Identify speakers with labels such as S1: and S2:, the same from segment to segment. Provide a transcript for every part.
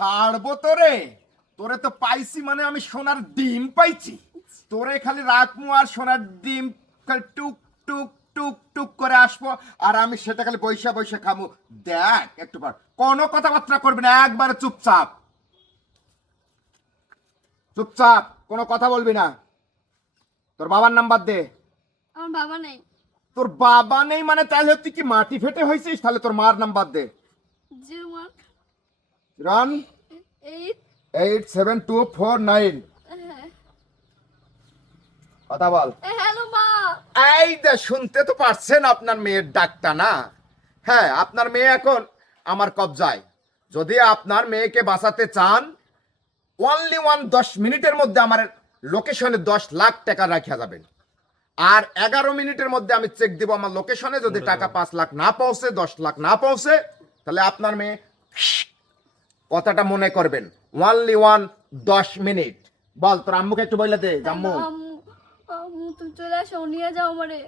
S1: ছাড়বো তোরে? তোরে তো পাইছি মানে আমি সোনার ডিম পাইছি। তোরে খালি রাখমু আর সোনার ডিম খালি টুক টুক টুক টুক করে আসব আর আমি সেটা খালি বৈশা বৈশা খামু দেখ একটু পর। কোনো কথাবার্তা করবি না একবারে চুপচাপ। চুপচাপ কোনো কথা বলবি না। তোর বাবার নাম্বার দে।
S2: আমার বাবা নেই।
S1: তোর বাবা নেই মানে তাহলে তুই কি মাটি ফেটে হয়েছিস? তাহলে তোর মার নাম্বার দে। One
S2: eight
S1: seven two four nine কথা বল। এই দে শুনতে তো পারছেন আপনার মেয়ের ডাকটা না? হ্যাঁ আপনার মেয়ে এখন আমার কবজায়। যদি আপনার মেয়েকে বাঁচাতে চান অনলি ওয়ান দশ মিনিটের মধ্যে আমার লোকেশনে দশ লাখ টাকা রাখা যাবেন। আর এগারো মিনিটের মধ্যে আমি চেক দিব আমার লোকেশনে যদি টাকা পাঁচ লাখ না পৌঁছে দশ লাখ না পৌঁছে তাহলে আপনার মেয়ে কথাটা মনে করবেন। ওয়ানলি ওয়ান দশ মিনিট। বল তোর আম্মুকে একটু বলে দে
S2: আম্মু আম্মু তুমি চলে আসো নিয়ে যাও আমারে।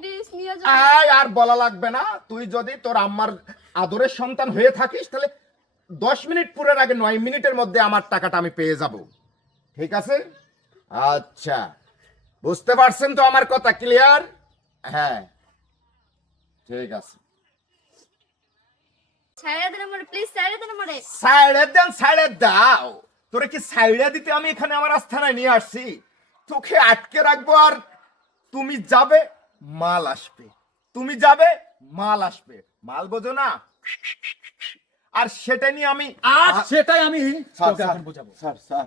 S2: প্লিজ নিয়ে যাও।
S1: আয় আর বলা লাগবে না। তুই যদি তোর আম্মার আদরের সন্তান হয়ে থাকিস তাহলে দশ মিনিট পুরের আগে নয় মিনিটের মধ্যে আমার টাকাটা আমি পেয়ে যাব। ঠিক আছে? আচ্ছা। বুঝতে পারছেন তো আমার কথা ক্লিয়ার? হ্যাঁ। ঠিক আছে।
S2: ছাইড়া দেন আমারে প্লিজ ছাইড়া দেন আমারে
S1: সাইডে দেন সাইডে দাও। তোরে কি সাইডে দিতে আমি এখানে আমার আস্থানায় নিয়ে আসছি? তোকে আটকে রাখব আর তুমি যাবে মাল আসবে। তুমি যাবে মাল আসবে। মাল বোঝো না? আর সেটা নিয়ে আমি
S3: আর সেটাই আমি
S1: স্যার
S3: তোকে
S1: স্যার
S3: এখন বোঝাবো।
S1: স্যার স্যার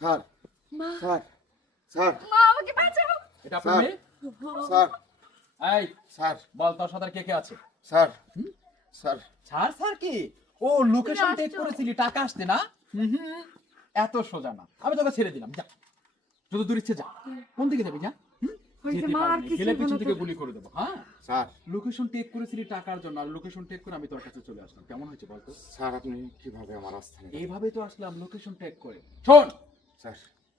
S1: স্যার
S2: মা।
S1: Sir sir.
S2: মা আমাকে বাঁচাও।
S3: এটা। মেয়ে?
S1: স্যার।
S3: এই
S1: স্যার।
S3: বল তোর সাথে কে কে আছে?
S1: স্যার। স্যার।
S3: ছাড় স্যার কি? ও লোকেশন টেক করেছিলি টাকা আসতে না? এত সোজা না। আমি তোকে ছেড়ে দিলাম যা। যত দূর ইচ্ছে যা। কোন দিকে যাবি যা? গেলে করে দেবো হ্যাঁ?
S1: স্যার।
S3: লোকেশন টেক করেছিলি টাকার জন্য আর লোকেশন টেক করে আমি তোর কাছে চলে আসলাম। কেমন হয়েছে বলতো
S1: স্যার আপনি কীভাবে আমার আস্থানে
S3: এইভাবে তো আসলাম লোকেশন টেক করে। শোন!
S1: স্যার।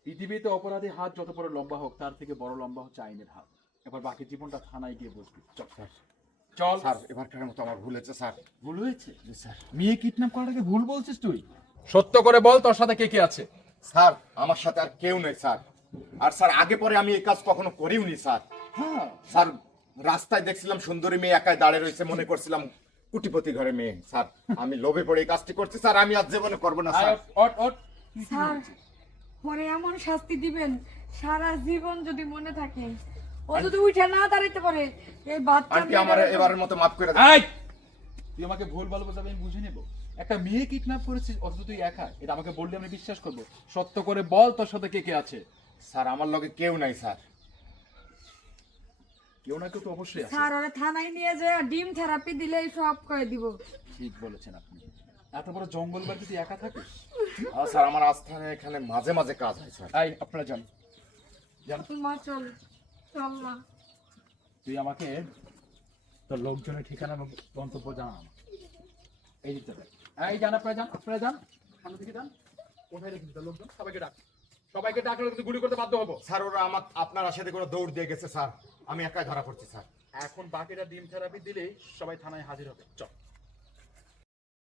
S3: পৃথিবীতে অপরাধী হাত যত বড় লম্বা হোক তার থেকে বড় লম্বা হচ্ছে আইনের হাত। এবার বাকি জীবনটা থানায় গিয়ে বসবি। চল।
S1: স্যার।
S3: চল।
S1: স্যার এবারকার মতো আমার ভুল হয়েছে স্যার।
S3: ভুল হয়েছে?
S1: স্যার।
S3: মেয়ে কিডন্যাপ করাটাকে ভুল বলছিস তুই? সত্য করে বল তোর সাথে কে কে আছে।
S1: স্যার আমার সাথে আর কেউ নেই স্যার। আর স্যার আগে পরে আমি এই কাজ কখনো করিওনি স্যার।
S3: হ্যাঁ।
S1: স্যার রাস্তায় দেখছিলাম সুন্দরী মেয়ে একাই দাঁড়িয়ে রয়েছে মনে করছিলাম কুটিপতি ঘরে মেয়ে। স্যার আমি লোভে পড়ে এই কাজটি করছি স্যার আমি আজ জীবনে করব না স্যার।
S3: অট অট
S4: স্যার পরে এমন শাস্তি দিবেন সারা জীবন যদি মনে থাকে। ও যদি উঠে না দাঁড়াইতে পারে এই বাচ্চা
S1: আন্টি আমার এবারের মতো মাফ করে
S3: এই! তুই আমাকে ভুল ভালো বোঝাবে আমি বুঝে নেব। একটা মেয়ে কিডন্যাপ করেছিস অথচ তুই একা। এটা আমাকে বললে আমি বিশ্বাস করব। সত্য করে বল তোর সাথে কে কে আছে।
S1: স্যার আমার লগে কেউ নাই স্যার।
S3: কেউ না কেউ তো অবশ্যই আছে।
S4: স্যার ওরা থানায় নিয়ে যায় ডিম থেরাপি দিলেই সব করে দিব।
S3: ঠিক বলেছেন আপনি। এত বড় জঙ্গল বাড়িতে তুই একা থাকিস?
S1: স্যার আমার আস্থানে এখানে মাঝে মাঝে কাজ হয় স্যার।
S3: আপনারা যান। যান।
S4: মা চল।
S3: তুই আমাকে তোর লোকজনের ঠিকানা এবং গন্তব্য জানা আমাকে। এই দিকটা দেখ। এই যান আপনারা যান আপনারা যান সামনে দিকে যান। কোথায় রেখে দিতে লোকজন? সবাইকে ডাক। সবাইকে ডাকলে কিন্তু গুলি করতে বাধ্য হব।
S1: স্যার ওরা আমার আপনার সাথে করে দৌড় দিয়ে গেছে স্যার। আমি একাই ধরা পড়ছি স্যার।
S3: এখন বাকিটা ডিম থেরাপি দিলেই সবাই থানায় হাজির হবে। চল।